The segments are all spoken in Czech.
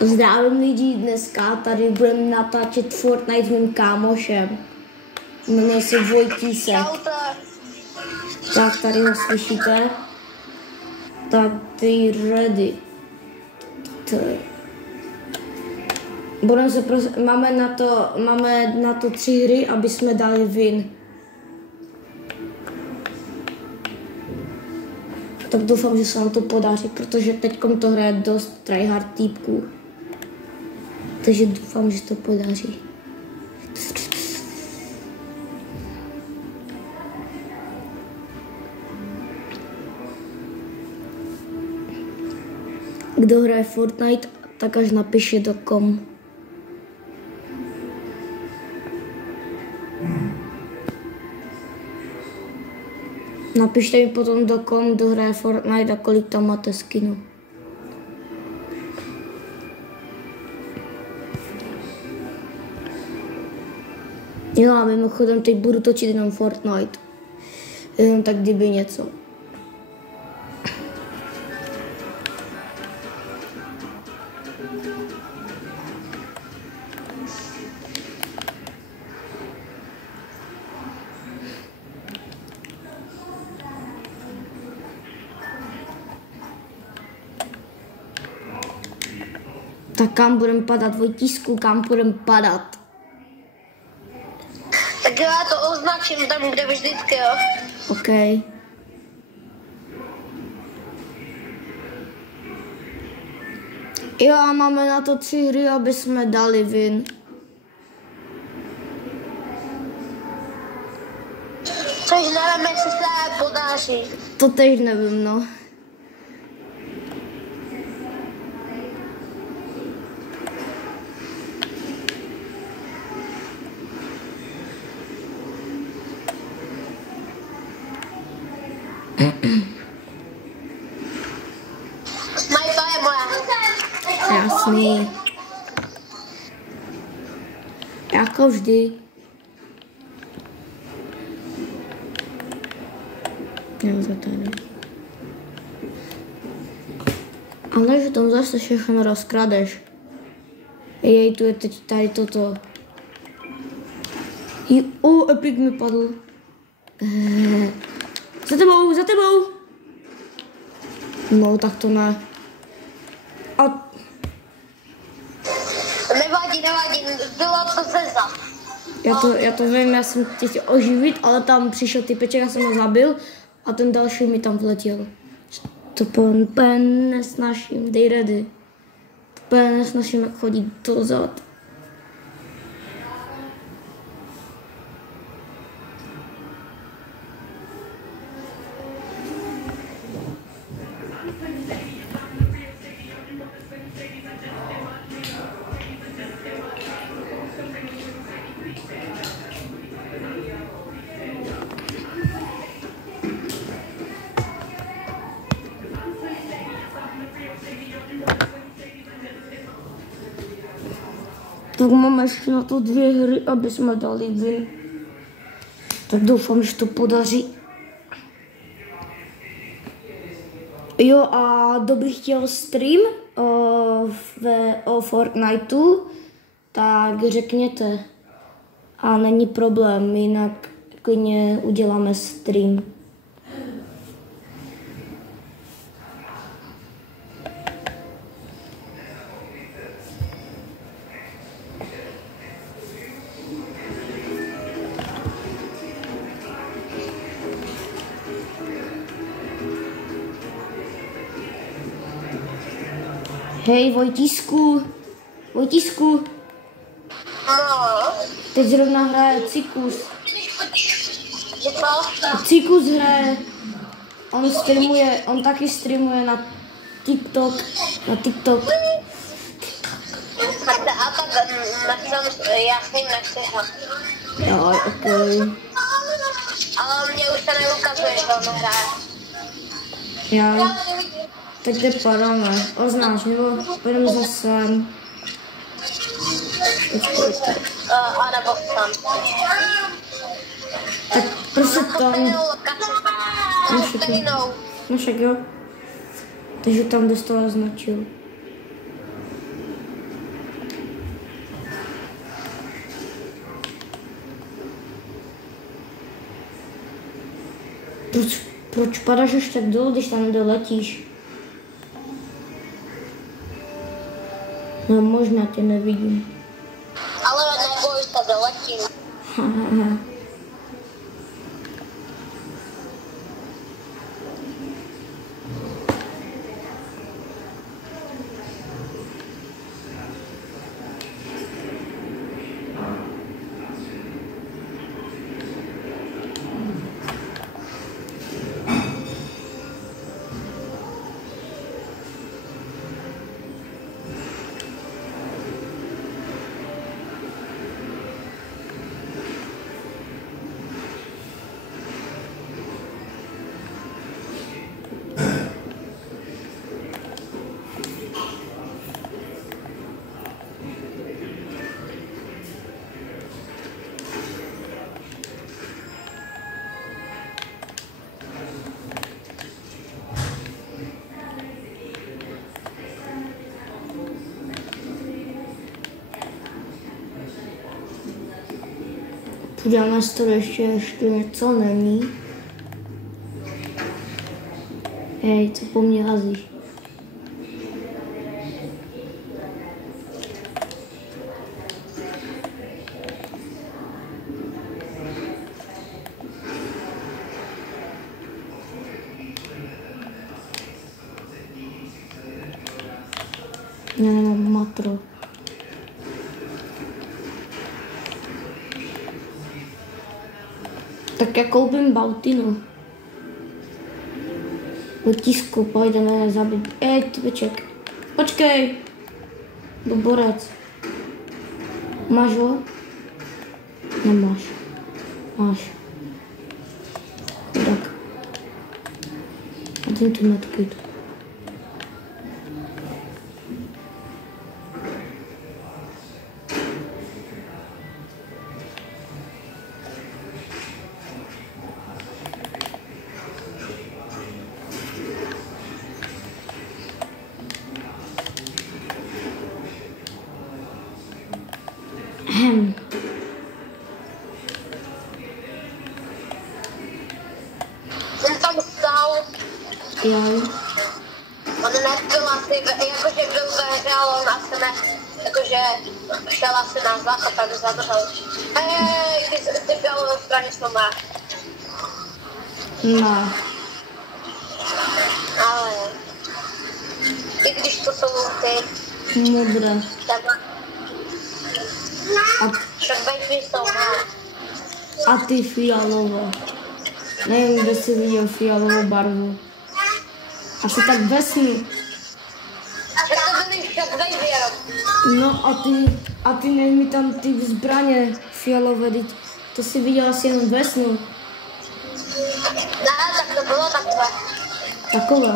Zdravím lidi, dneska tady budeme natáčet Fortnite s mým kámošem. Jmenuje se Vojtísek. Tak tady ho slyšíte. Tak ty ready. Máme na to 3 hry, aby jsme dali win. Tak doufám, že se nám to podaří, protože teďkom to hraje dost tryhard týpků. Takže doufám, že se to podaří. Kdo hraje Fortnite, tak až napiše do kom. Napište mi potom do kom, kdo hraje Fortnite a kolik tam máte skinu. Jo, a mimochodem teď budu točit jenom Fortnite. Jenom tak kdyby něco. Tak kam budem padat, Vojtísku, kam budem padat? Tak já to označím tam, kde vždycky, jo. OK. Jo, a máme na to 3 hry, aby jsme dali win. Což nevím, jestli se podaří. To teď nevím, no. Snajpa je moja. Jasný. Jako vždy. Jo, to tady. Ale že tam zase všechno rozkradeš. Jej, tu je teď tady toto. Epic mi padl. Za tebou, za tebou. No, tak to ne. A... Nevadí, bylo to zeza. Já to vím, já jsem tě chtěl oživit, ale tam přišel typeček, já jsem ho zabil a ten další mi tam vletěl. To úplně nesnaším, dej ready. To úplně nesnaším, jak chodit dozad. Tak máme ještě na to 2 hry, aby jsme dali win. Tak doufám, že to podaří. Jo, a kdo by chtěl stream o Fortniteu, tak řekněte. A není problém, jinak klidně uděláme stream. Hej, Vojtísku. No. Teď zrovna hraje Cikus. Je to? Cikus hraje. On taky streamuje na TikTok. A tak já s ním nechci hrát. Jo, OK. Ale mě už to neukazuje, že on hraje. Já. Tak kde padáme? Oznáš, nebo půjdeme zase. A nebo tam. Tak prostě tam. No však jo. Takže tam dostal označil. Proč padáš už tak dolů, když tam doletíš? No možná tě nevidím. Ale neboj se, doletím. Podíváme se to ještě něco není. Hej, co po mně hazíš? Já nemám matro. Tak já koupím Bautinu. Letisku, pojedeme zabít. Typeček. Počkej. Boborec. Máš ho? Nemáš. Máš. Tak. A ten tu medkit. Jsem tam stál. Jo. On nebyl asi, jakože byl ve hře, ale on asi ne, jakože šel asi na záchod, tak zadržel. Hej, ty fialové zbraně jsou mé. Ne. Ale i když to jsou ty, Modré. tak šakbejky jsou mé. A ty fialové. Nevím, kde jsi viděl fialovou barvu. Asi tak ve snu. Že to byly šakbejky jenom. No a ty nej mi tam ty zbraně fialové, to si viděl asi jenom ve snu. Ne, tak to bylo takové. Takové,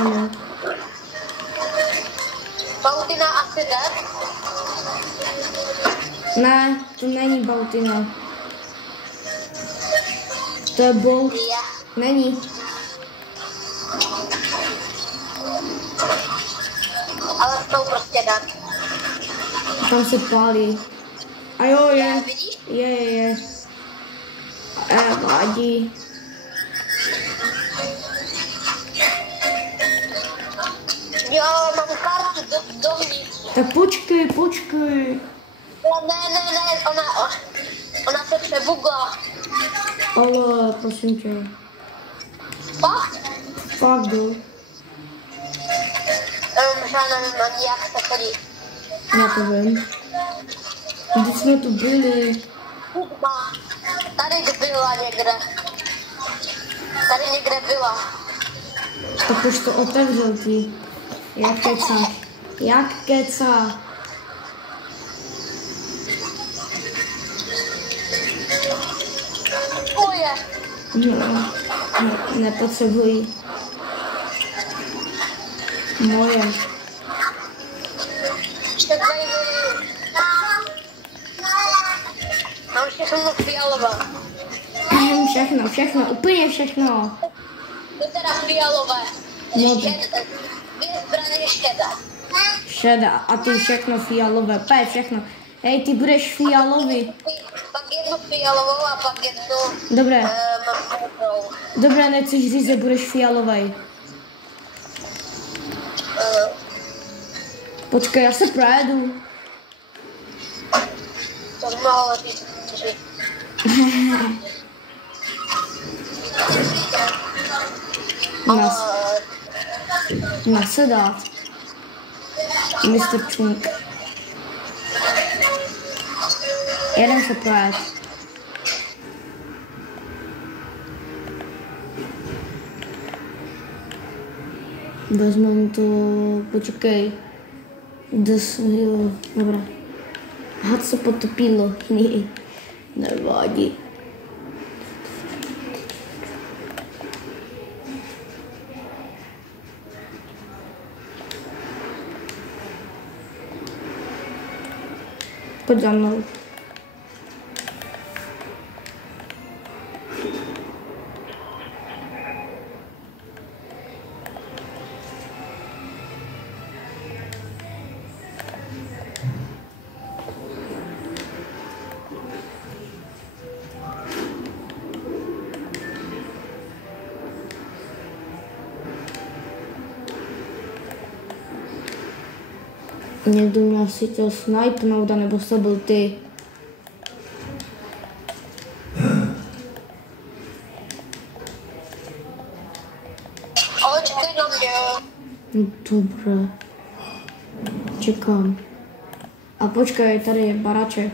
no. Bautina asi jde. Ne, to není Bautina. To je Bolt. Není. Ale s tou prostě dát. Tam se pálí. A jo, je. Vidíš? Je. Vadí. Jo, mám kartu dovnitř. Tak počkej. Ne, ona se přebugla. Ale, prosím tě. Fakt, jo. Já nevím ani jak se chodí. Já to vím. Když jsme tu byli. Tady byla někde. Tady někde byla. Tak už to otevřel ti. Jak kecá. Moje. No, nepotřebuji. Moje. Mám všechno fialové. Všechno, úplně všechno. To teda fialové. Modré. Dvě zbraně šedé. Šedá a ty všechno fialové, všechno. Hej, ty budeš fialový. Pak jednu fialovou a pak jednu Dobré. mám modrou. Dobré, nechceš říct, že budeš fialovej. Počkej, já se projedu. To bych mohla říct, že... Nasedat. Mr. Čunk. Jeden se projet. Vezmeme to, počkej. Jo, dobré. Had se potopilo, nevadí. Pojď za mnou. Někdo mě asi chtěl snipnout, anebo to byl ty. Ale čekaj na mě. No, dobré. Čekám. A počkej, tady je baráček.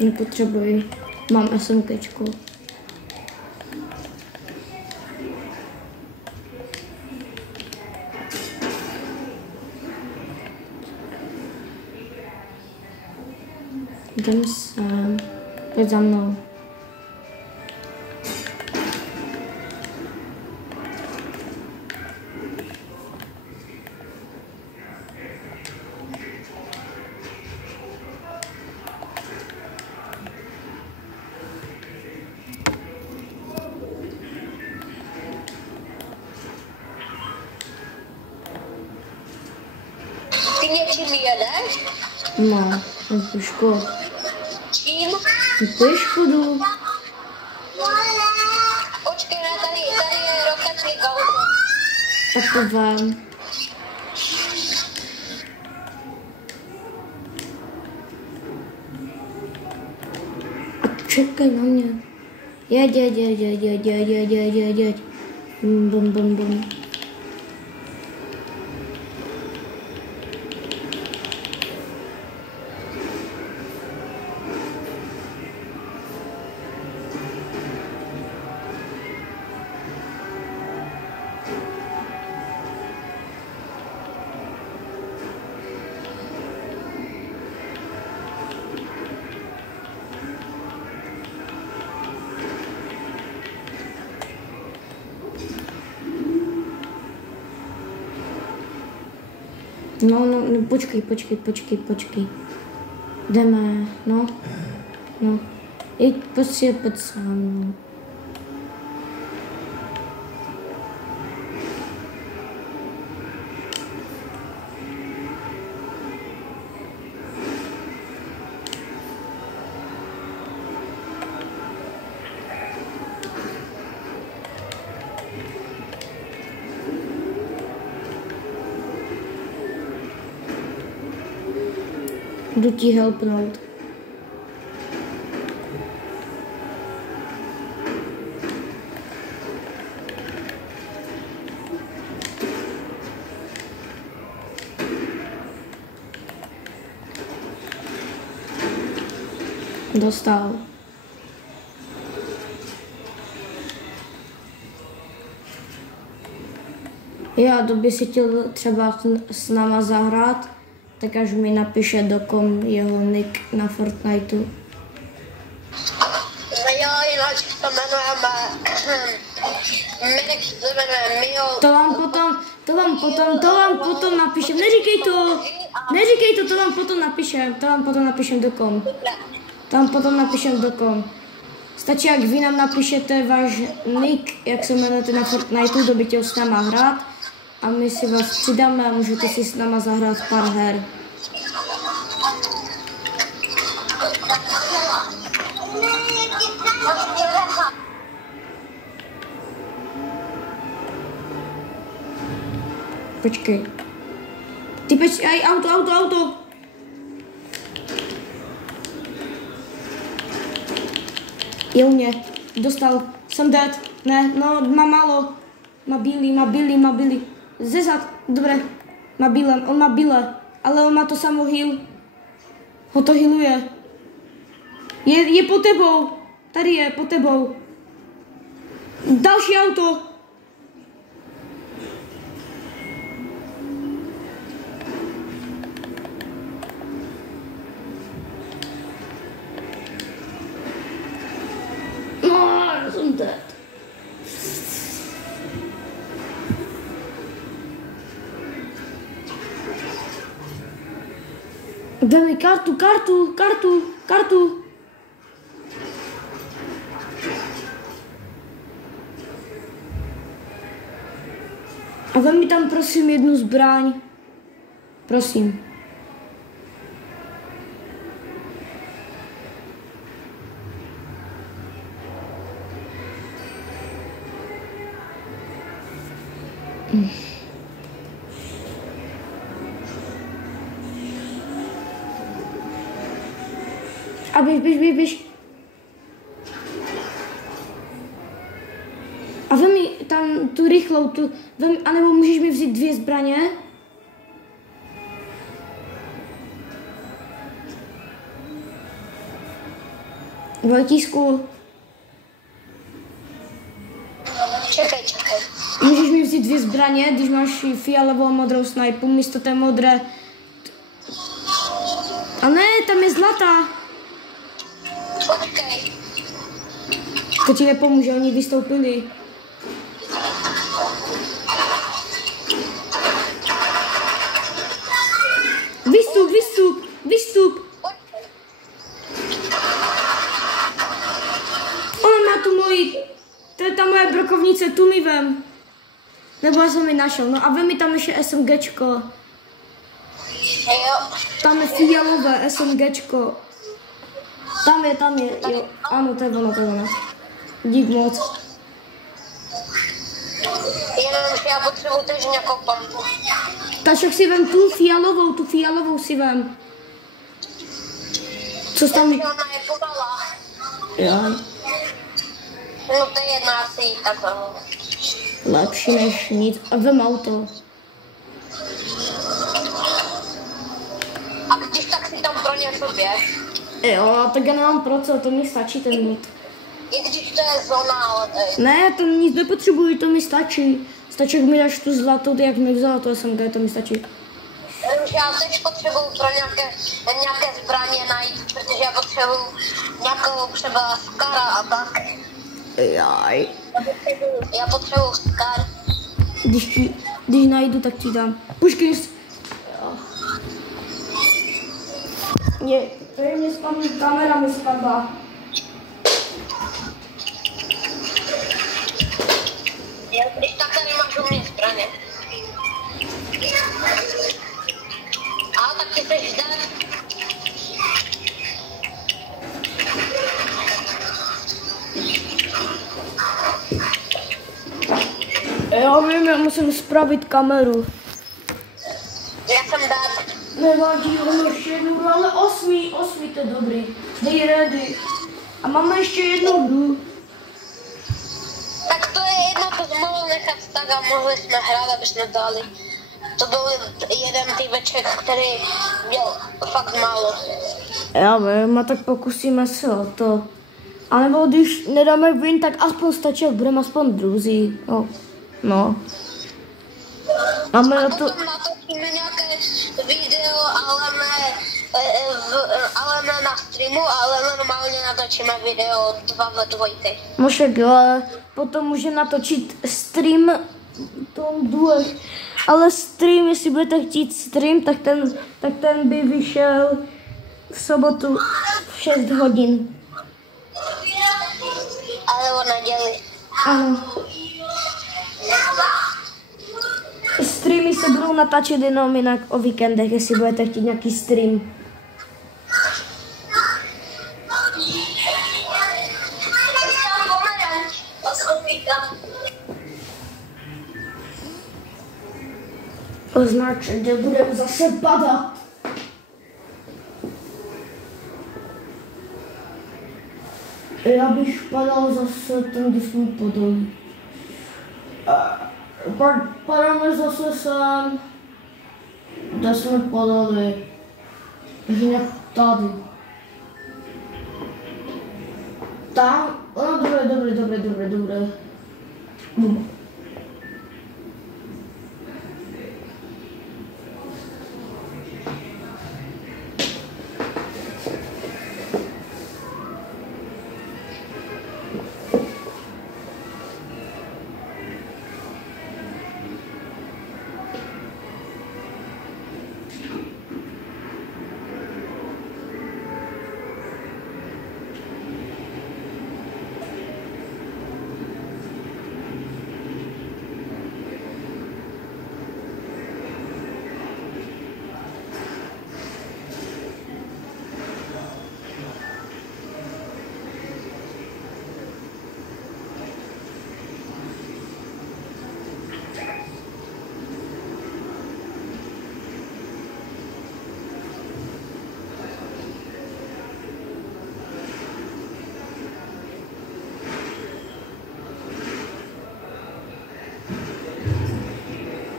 Nepotřebuji, mám SMKčko. Jdem sem, pojď za mnou. Ty něčím jedeš? No, pěško. Čím? Pěško jdu. Počkej, ne, tady je Rocket League auto. Tak to vem. A čekaj na mě. Jeď. Bum. No, počkej. Jdeme, no. Pojď sám, no. Jdu ti helpnout. Dostal. Já, kdo by si chtěl třeba s náma zahrát, tak až mi napíše do kom jeho nick na Fortniteu. No jo, jinak to jmenujeme... Minik se jmenuje Mio. To vám potom napíšem. Neříkej to vám potom napíšem do kom. To vám potom napíšem do kom. Stačí, jak vy nám napíšete váš nick, jak se jmenujete na Fortniteu, kdo by chtěl s náma hrát. A my si vás přidáme a můžete si s náma zahrát pár her. Počkej. Ty aj auto. Je u mě. Dostal. Jsem dead. Ne, no, má málo. Má bílý. Zezad. Dobré. On má bílé. Ale on má to samo heal. Ho to healuje. Je po tebou. Tady je, po tebou. Další auto. I'm dead. Daj mi kartu. A daj mi tam prosím jednu zbraň. Prosím. A běž. A vem mi tam tu rychlou, anebo můžeš mi vzít 2 zbraně? Vojtísku. Čekaj. Můžeš mi vzít 2 zbraně, když máš fialovou a modrou snajpu, místo té modré. A ne, tam je zlatá. Počkej. To ti nepomůže, oni vystoupili. Vystup. Ona má tu moji, to je ta moje brokovnice, tu mi vem. Nebo já jsem ji našel, no a vem mi tam ještě SMGčko. Jo. Tam je fialové SMGčko. Tam je, jo. Ano, to je ono. Dík moc. Jenom, že já potřebuji teď nějakou pampu. Takže si vem tu fialovou si vem. Co tam? Ona je pomalá. Jo. No to je jedna asi takhle. Lepší než nic. A vem auto. A když tak si tam pro něco běž. Jo, tak já nemám pro co, to mi stačí ten loot. I když to je zóna, ale Ne, to nic nepotřebuji, to mi stačí. Stačí, jak mi dáš tu zlatou, jak mi vzala to SMG, to mi stačí. Že já teď potřebuji pro nějaké zbraně najít, protože já potřebuji nějakou třeba skara a tak. Jaj. Já potřebuji skar. Když najdu, tak ti dám. Počkej. To je mě spadla, kamera mi spadla. Když tak tady máš u mě zbraně. A tak ty jsi zde. Já vím, já musím spravit kameru. Já jsem dát. Nevadí, ještě jednu, ale 8 to je dobrý. Dej ready. A máme ještě jednu hru. Tak to je jedna, to mohlo nechat tak a mohli jsme hrát, aby jsme dali to byl jeden týpeček, který měl fakt málo. Já vím, a tak pokusíme se o to. A nebo když nedáme win, tak aspoň stačí, jak budeme aspoň druzí. No. A potom natočíme nějaké video, ale ne na streamu, ale normálně natočíme video 2 ve 2. Možek, jo, ale potom může natočit stream tom duel. Ale stream, jestli budete chtít stream, tak ten by vyšel v sobotu v 6 hodin. Ale o neděli. Ano. Streamy se budou natáčet jenom jinak o víkendech, jestli budete chtít nějaký stream. Označ, kde budeme zase padat. Já bych padal zase ten, když jsme padali. Padáme zase sem, kde jsme padali. Takže nějak tady. Tam, no dobré.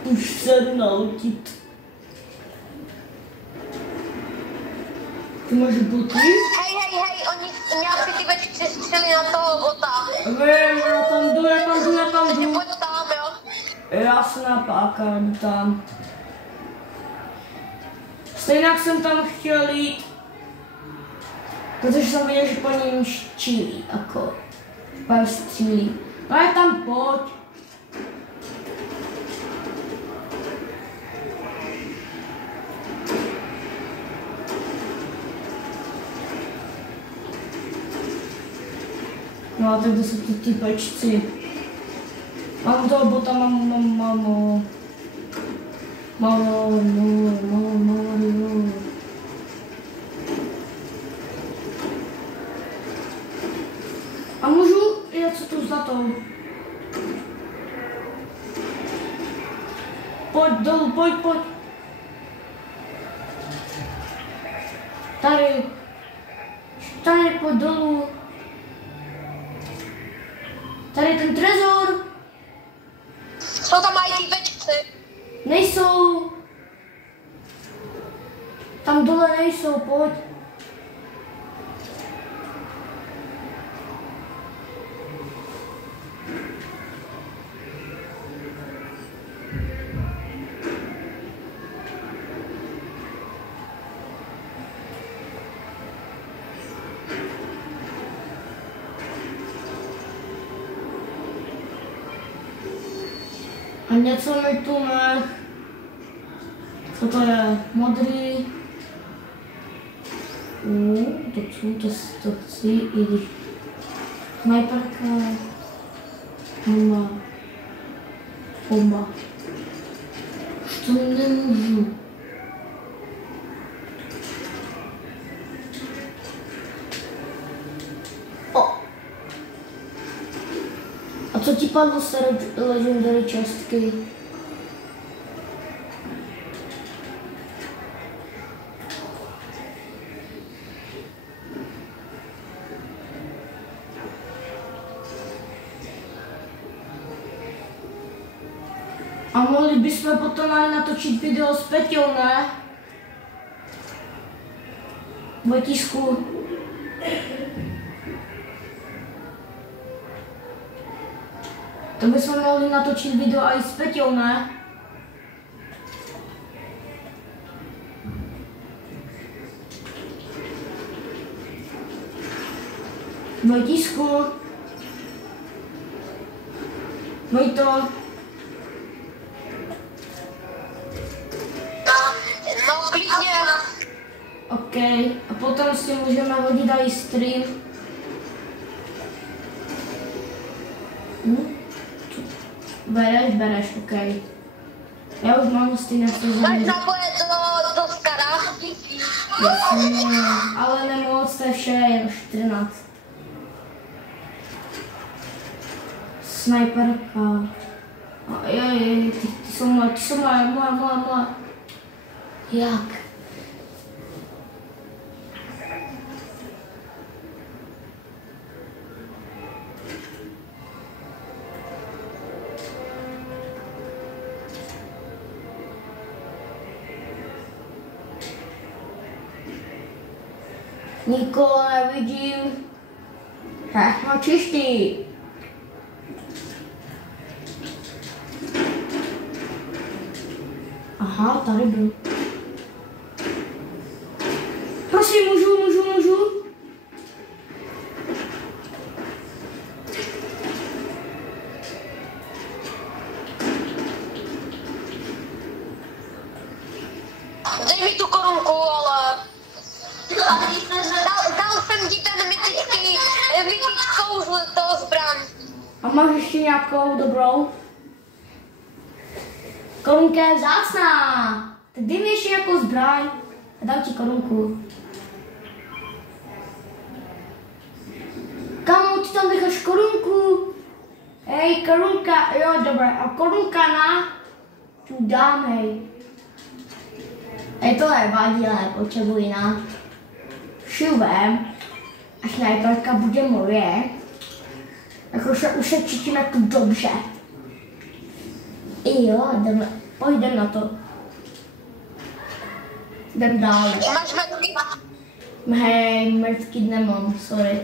Už se naučit. Ty máš boty? Hej, oni nějaký typečci střeli na toho bota. Vím, já tam jdu. Pojď tam, jo. Jasná páka, jdu tam. Stejně jsem tam chtěl jít, protože jsem viděl, že po něm střílí, jako. Pár střílí. Ale tam pojď. No a tak kde jsou ty typečci? Mám toho bota, mamo. A můžu jet se tu zlatou? Pojď dolů, pojď. Tady, pojď dolů. Tady je ten trezor. Co tam mají týpečci? Nejsou. Tam dole nejsou, pojď. A něco mi tu má. Co to je? Modrý. To chci, i když sniperka. Bomba. Už to nemůžu. A co ti padlo z legendary částky? A mohli bychom potom ale natočit video s Peťou, ne? Vojtísku. To bychom mohli natočit video i s Peťou, ne? Vojtísku. Vojto. No, klidně. OK. A potom si můžeme hodit i stream. Bereš, OK. Já už mám stejně Máš napojet do skara? Jasně, ale nemoc, to je vše, jen 14. Snajperka. Ty jsou moje. Jak? Nikoho nevidím. Všechno čistý. Aha, tady byl. Prosím, můžu. Dej mi tu korunku, ale... Dal jsem ti ten mytickou toho zbraň. A máš ještě nějakou dobrou? Korunka je vzácná. Tak dej mi ještě nějakou zbraň a dám ti korunku. Kámo, ty tam necháš korunku. Hej, korunka, jo, dobré. A korunka na tu dám, hej. Hej, to nevadí, ale potřebuji na šivem. A snajperka bude moje. Jakože už se cítíme tu dobře. Jo, pojďme na to. Jdem dál. Máš metky? Hej, mrtky nemám, sorry.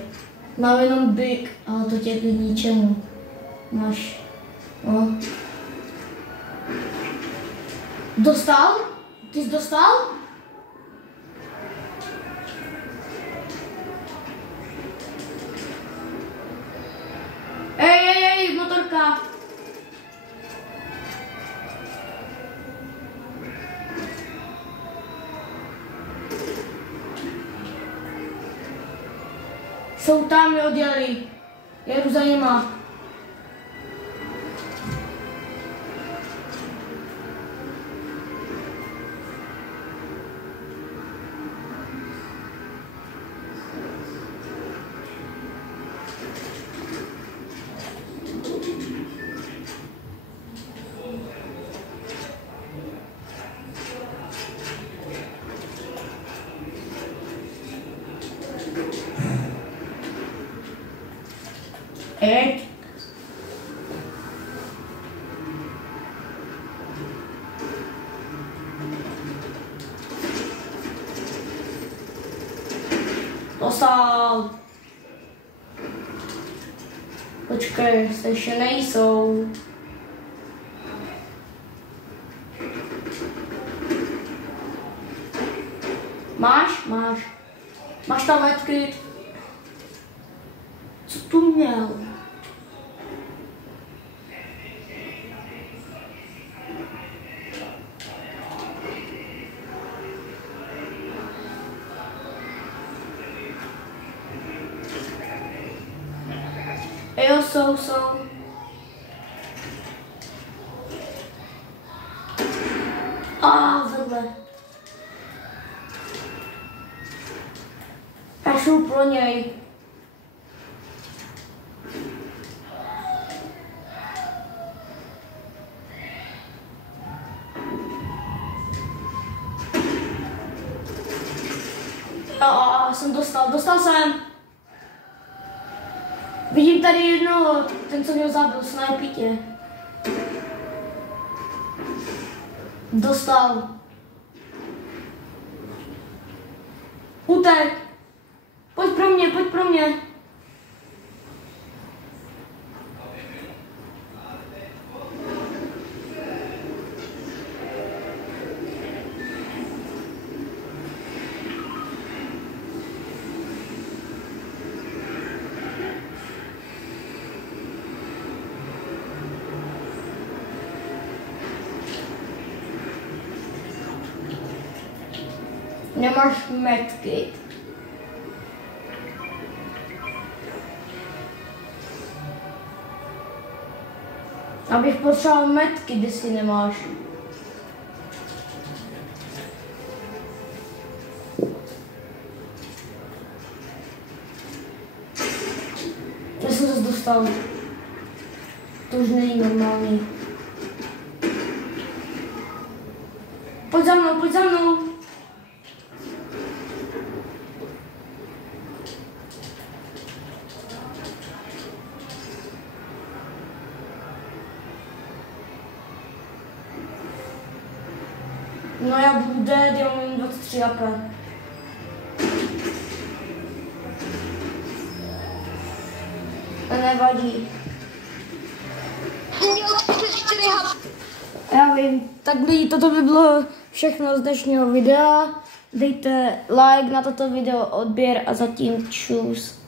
Mám jenom byk, ale to tě k ničemu. Máš, no. Dostal? Ty jsi dostal? Ej, motorka. Jsou tam, odjeli. Jedu za nima. Dostal. Počkej, se ještě nejsou. Máš? Máš. Máš tam metky? Co tu měl? Jo, jsou. Vedle. Já šel pro něj. Dostal jsem. Vidím tady jednoho, ten co mě zabil, snajpítě. Dostal. Utek. Pojď pro mě, pojď pro mě. Nemáš medkit. Abych potřeboval medkit, jestli nemáš. Já jsem zase dostal. To už není normální. Pojď za mnou, pojď za mnou. No já budu dead, já mám 23 AP. To nevadí. Já vím, tak lidi, toto by bylo všechno z dnešního videa. Dejte like na toto video, odběr a zatím čus.